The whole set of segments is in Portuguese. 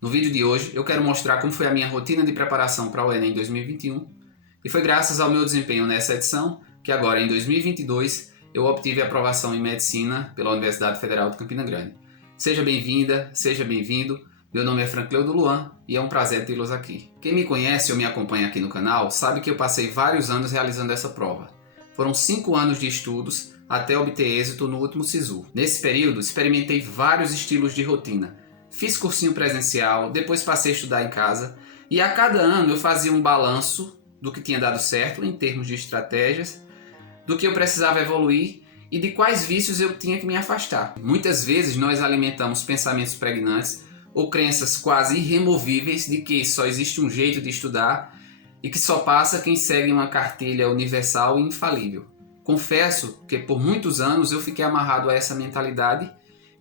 No vídeo de hoje eu quero mostrar como foi a minha rotina de preparação para o Enem 2021 e foi graças ao meu desempenho nessa edição que agora em 2022 eu obtive a aprovação em Medicina pela Universidade Federal de Campina Grande. Seja bem-vinda, seja bem-vindo, meu nome é Francleudo Luan e é um prazer tê-los aqui. Quem me conhece ou me acompanha aqui no canal sabe que eu passei vários anos realizando essa prova. Foram 5 anos de estudos até obter êxito no último SISU. Nesse período experimentei vários estilos de rotina. Fiz cursinho presencial, depois passei a estudar em casa e a cada ano eu fazia um balanço do que tinha dado certo em termos de estratégias, do que eu precisava evoluir e de quais vícios eu tinha que me afastar. Muitas vezes nós alimentamos pensamentos pregnantes ou crenças quase irremovíveis de que só existe um jeito de estudar e que só passa quem segue uma cartilha universal e infalível. Confesso que por muitos anos eu fiquei amarrado a essa mentalidade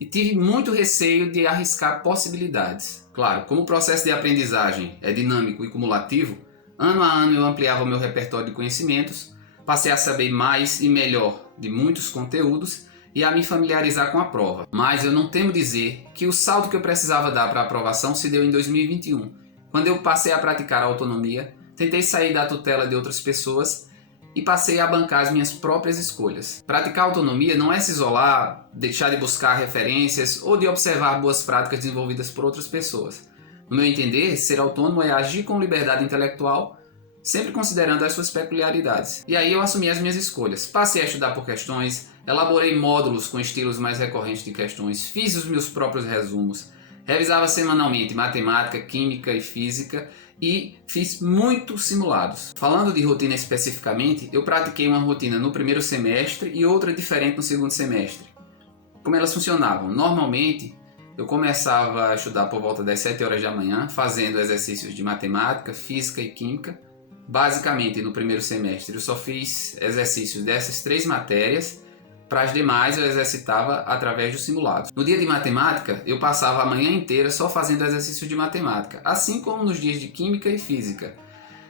e tive muito receio de arriscar possibilidades. Claro, como o processo de aprendizagem é dinâmico e cumulativo, ano a ano eu ampliava o meu repertório de conhecimentos, passei a saber mais e melhor de muitos conteúdos e a me familiarizar com a prova. Mas eu não temo dizer que o salto que eu precisava dar para a aprovação se deu em 2021, quando eu passei a praticar a autonomia, tentei sair da tutela de outras pessoas e passei a bancar as minhas próprias escolhas. Praticar autonomia não é se isolar, deixar de buscar referências ou de observar boas práticas desenvolvidas por outras pessoas. No meu entender, ser autônomo é agir com liberdade intelectual, sempre considerando as suas peculiaridades. E aí eu assumi as minhas escolhas. Passei a estudar por questões, elaborei módulos com estilos mais recorrentes de questões, fiz os meus próprios resumos, revisava semanalmente matemática, química e física e fiz muitos simulados. Falando de rotina especificamente, eu pratiquei uma rotina no primeiro semestre e outra diferente no segundo semestre. Como elas funcionavam? Normalmente, eu começava a estudar por volta das 7 horas da manhã, fazendo exercícios de matemática, física e química. Basicamente, no primeiro semestre, eu só fiz exercícios dessas 3 matérias. Para as demais, eu exercitava através dos simulados. No dia de matemática, eu passava a manhã inteira só fazendo exercícios de matemática, assim como nos dias de química e física.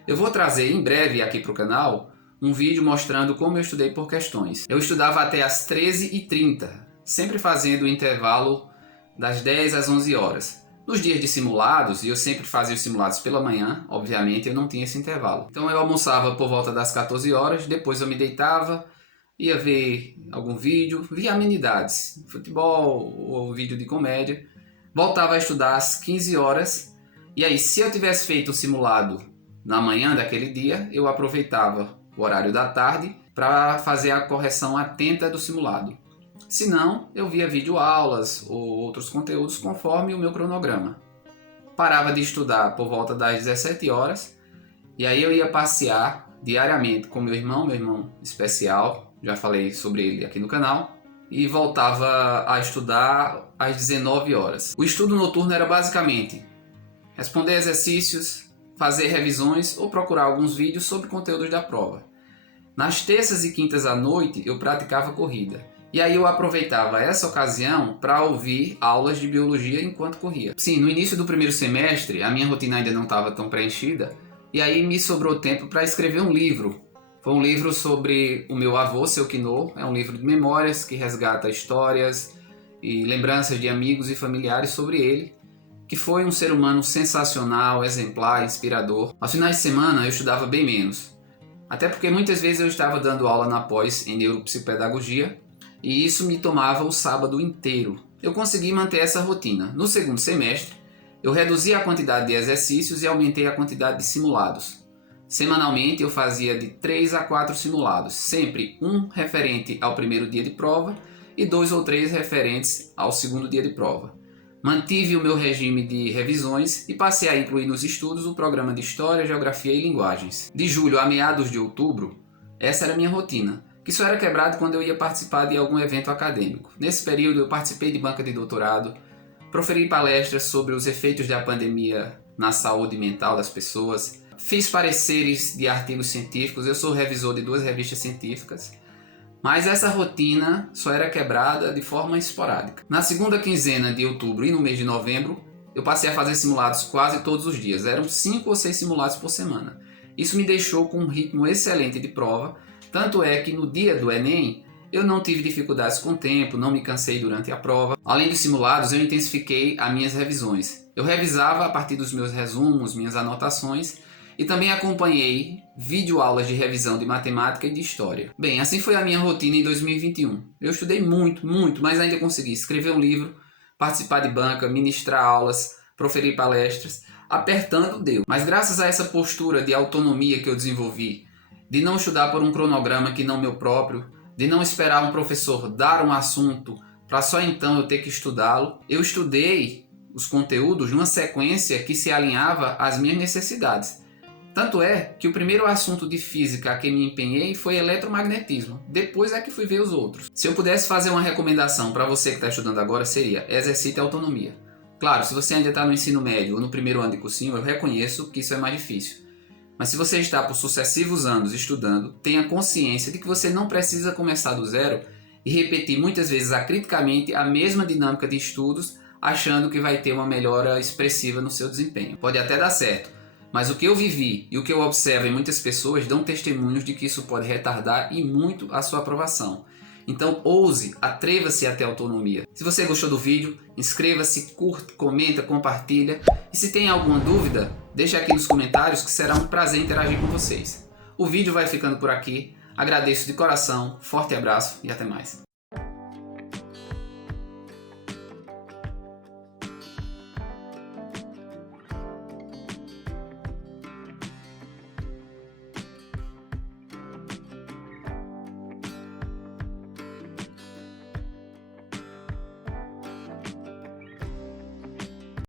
Eu vou trazer em breve aqui para o canal um vídeo mostrando como eu estudei por questões. Eu estudava até às 13h30, sempre fazendo o intervalo das 10 às 11 horas. Nos dias de simulados, e eu sempre fazia os simulados pela manhã, obviamente eu não tinha esse intervalo. Então eu almoçava por volta das 14 horas, depois eu me deitava, ia ver algum vídeo, via amenidades, futebol ou vídeo de comédia, voltava a estudar às 15 horas, e aí se eu tivesse feito o simulado na manhã daquele dia, eu aproveitava o horário da tarde para fazer a correção atenta do simulado. Se não, eu via videoaulas ou outros conteúdos conforme o meu cronograma. Parava de estudar por volta das 17 horas, e aí eu ia passear diariamente com meu irmão especial, já falei sobre ele aqui no canal, e voltava a estudar às 19 horas. O estudo noturno era basicamente responder exercícios, fazer revisões ou procurar alguns vídeos sobre conteúdos da prova. Nas terças e quintas à noite eu praticava corrida, e aí eu aproveitava essa ocasião para ouvir aulas de biologia enquanto corria. Sim, no início do primeiro semestre a minha rotina ainda não estava tão preenchida, e aí me sobrou tempo para escrever um livro. Foi um livro sobre o meu avô, Seu Quinô. É um livro de memórias que resgata histórias e lembranças de amigos e familiares sobre ele, que foi um ser humano sensacional, exemplar, inspirador. Aos finais de semana eu estudava bem menos, até porque muitas vezes eu estava dando aula na pós em neuropsicopedagogia e isso me tomava o sábado inteiro. Eu consegui manter essa rotina. No segundo semestre, eu reduzi a quantidade de exercícios e aumentei a quantidade de simulados. Semanalmente eu fazia de 3 a 4 simulados, sempre um referente ao primeiro dia de prova e 2 ou 3 referentes ao segundo dia de prova. Mantive o meu regime de revisões e passei a incluir nos estudos o programa de História, Geografia e Linguagens. De julho a meados de outubro, essa era a minha rotina, que só era quebrado quando eu ia participar de algum evento acadêmico. Nesse período eu participei de banca de doutorado, proferi palestras sobre os efeitos da pandemia na saúde mental das pessoas, fiz pareceres de artigos científicos, eu sou revisor de 2 revistas científicas, mas essa rotina só era quebrada de forma esporádica. Na segunda quinzena de outubro e no mês de novembro, eu passei a fazer simulados quase todos os dias, eram 5 ou 6 simulados por semana. Isso me deixou com um ritmo excelente de prova, tanto é que no dia do Enem Eu não tive dificuldades com o tempo, não me cansei durante a prova. Além dos simulados, eu intensifiquei as minhas revisões. Eu revisava a partir dos meus resumos, minhas anotações, e também acompanhei videoaulas de revisão de matemática e de história. Bem, assim foi a minha rotina em 2021. Eu estudei muito, mas ainda consegui escrever um livro, participar de banca, ministrar aulas, proferir palestras, apertando deu. Mas graças a essa postura de autonomia que eu desenvolvi, de não estudar por um cronograma que não meu próprio, de não esperar um professor dar um assunto para só então eu ter que estudá-lo, eu estudei os conteúdos numa sequência que se alinhava às minhas necessidades. Tanto é que o primeiro assunto de física a que me empenhei foi eletromagnetismo, depois é que fui ver os outros. Se eu pudesse fazer uma recomendação para você que está estudando agora, seria: exercite a autonomia. Claro, se você ainda está no ensino médio ou no primeiro ano de cursinho, eu reconheço que isso é mais difícil. Mas se você está por sucessivos anos estudando, tenha consciência de que você não precisa começar do zero e repetir muitas vezes acriticamente a mesma dinâmica de estudos, achando que vai ter uma melhora expressiva no seu desempenho. Pode até dar certo, mas o que eu vivi e o que eu observo em muitas pessoas dão testemunhos de que isso pode retardar e muito a sua aprovação. Então ouse, atreva-se a ter autonomia. Se você gostou do vídeo, inscreva-se, curta, comenta, compartilha. E se tem alguma dúvida, deixa aqui nos comentários que será um prazer interagir com vocês. O vídeo vai ficando por aqui. Agradeço de coração, forte abraço e até mais.